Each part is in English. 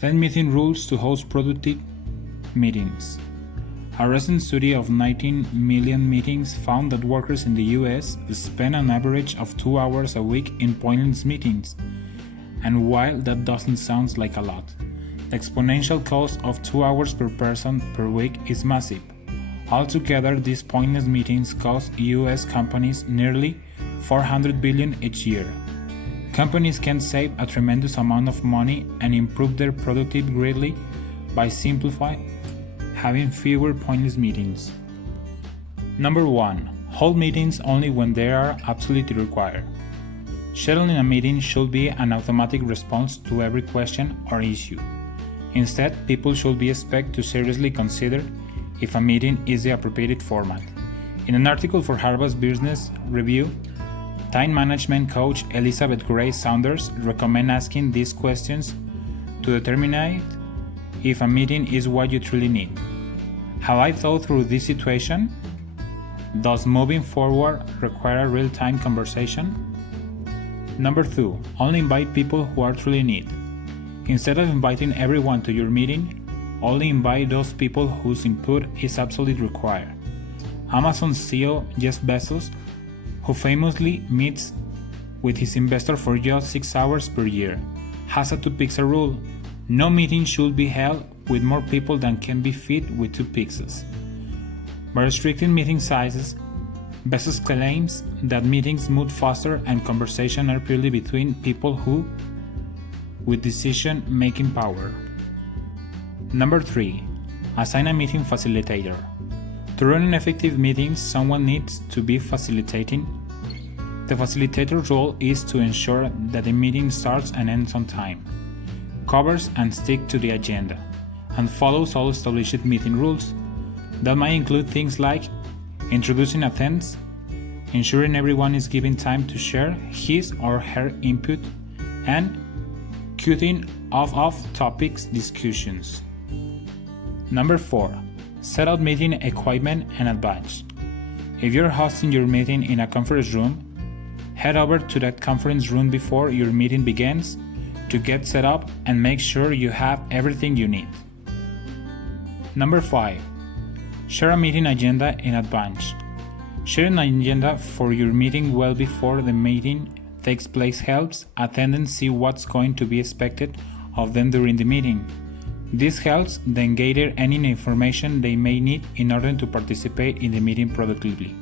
10 meeting rules to host productive meetings. A recent study of 19 million meetings found that workers in the US spend an average of 2 hours a week in pointless meetings. And while that doesn't sound like a lot, the exponential cost of 2 hours per person per week is massive. Altogether, these pointless meetings cost US companies nearly $400 billion each year. Companies can save a tremendous amount of money and improve their productivity greatly by simplifying having fewer pointless meetings. Number 1. Hold meetings only when they are absolutely required. Scheduling a meeting should be an automatic response to every question or issue. Instead, people should be expected to seriously consider if a meeting is the appropriate format. In an article for Harvard Business Review, time management coach Elizabeth Gray Saunders recommends asking these questions to determine if a meeting is what you truly need. Have I thought through this situation? Does moving forward require a real-time conversation? Number 2. Only invite people who are truly need. Instead of inviting everyone to your meeting, only invite those people whose input is absolutely required. Amazon CEO Jeff Bezos, who famously meets with his investor for just 6 hours per year, has a 2 pizza rule. No meeting should be held with more people than can be fit with 2 pizzas. By restricting meeting sizes, Bezos claims that meetings move faster and conversations are purely between people with decision-making power. Number 3. Assign a meeting facilitator. To run an effective meeting, someone needs to be facilitating. The facilitator's role is to ensure that the meeting starts and ends on time, covers and sticks to the agenda, and follows all established meeting rules. That might include things like introducing attendees, ensuring everyone is given time to share his or her input, and cutting off-topic discussions. Number 4. Set out meeting equipment in advance. If you're hosting your meeting in a conference room, head over to that conference room before your meeting begins to get set up and make sure you have everything you need. Number 5. Share a meeting agenda in advance. Sharing an agenda for your meeting well before the meeting takes place helps attendees see what's going to be expected of them during the meeting. This helps them gather any information they may need in order to participate in the meeting productively.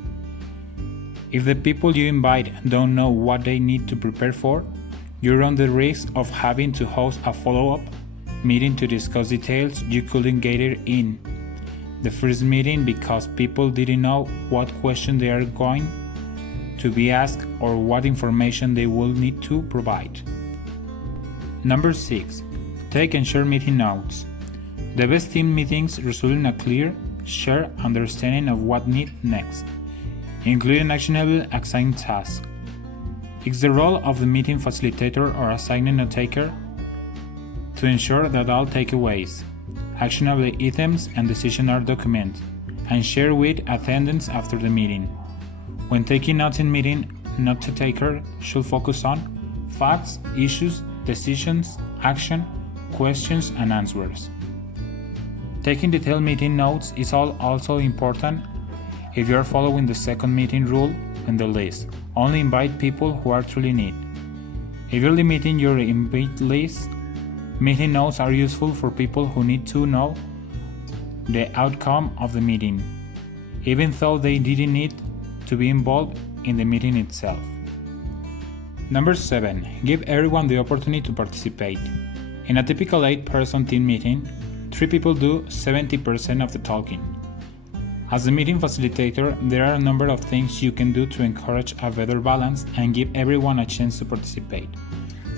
If the people you invite don't know what they need to prepare for, you run the risk of having to host a follow-up meeting to discuss details you couldn't gather in the first meeting because people didn't know what question they are going to be asked or what information they will need to provide. Number 6. Take and share meeting notes. The best team meetings result in a clear, shared understanding of what needs next, including actionable assigned tasks. It's the role of the meeting facilitator or assigned note taker to ensure that all takeaways, actionable items, and decisions are documented and shared with attendees after the meeting. When taking notes in meeting, note taker should focus on facts, issues, decisions, action, questions, and answers. Taking detailed meeting notes is also important if you are following the second meeting rule in the list. Only invite people who are truly need. If you're limiting your invite list, meeting notes are useful for people who need to know the outcome of the meeting, even though they didn't need to be involved in the meeting itself. Number 7. Give everyone the opportunity to participate. In a typical 8-person team meeting, 3 people do 70% of the talking. As the meeting facilitator, there are a number of things you can do to encourage a better balance and give everyone a chance to participate.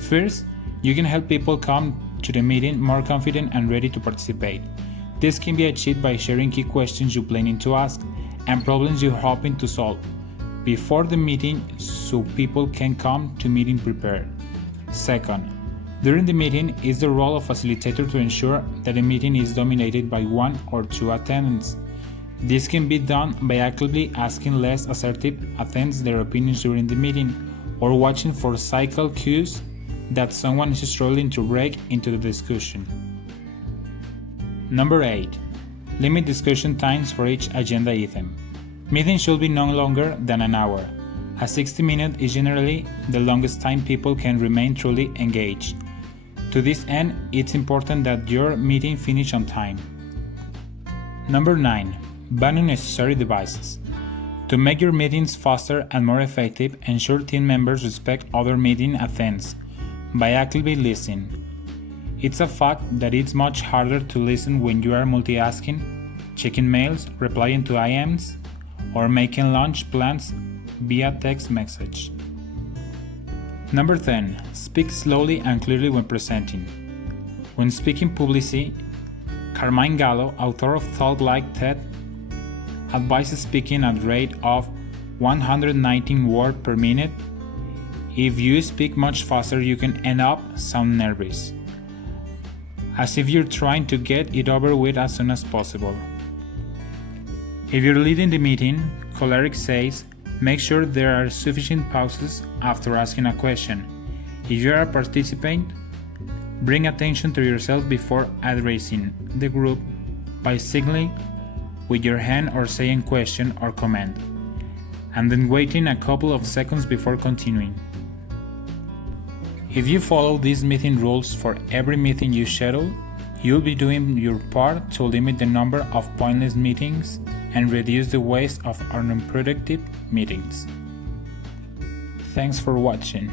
First, you can help people come to the meeting more confident and ready to participate. This can be achieved by sharing key questions you're planning to ask and problems you're hoping to solve before the meeting so people can come to meeting prepared. Second, during the meeting, it's the role of facilitator to ensure that the meeting is dominated by 1 or 2 attendees. This can be done by actively asking less assertive attendees their opinions during the meeting or watching for cycle cues that someone is struggling to break into the discussion. Number 8. Limit discussion times for each agenda item. Meetings should be no longer than an hour. A 60-minute is generally the longest time people can remain truly engaged. To this end, it's important that your meeting finish on time. Number 9. Ban unnecessary devices. To make your meetings faster and more effective, ensure team members respect other meeting attendants by actively listening. It's a fact that it's much harder to listen when you are multitasking, checking mails, replying to IMs, or making lunch plans via text message. Number 10. Speak slowly and clearly when presenting. When speaking publicly, Carmine Gallo, author of Talk Like TED, advises speaking at a rate of 119 words per minute. If you speak much faster, you can end up sound nervous, as if you're trying to get it over with as soon as possible. If you're leading the meeting, Kolleric says, make sure there are sufficient pauses after asking a question. If you are a participant, bring attention to yourself before addressing the group by signaling with your hand or saying question or comment, and then waiting a couple of seconds before continuing. If you follow these meeting rules for every meeting you schedule, you'll be doing your part to limit the number of pointless meetings and reduce the waste of unproductive meetings. Thanks for watching.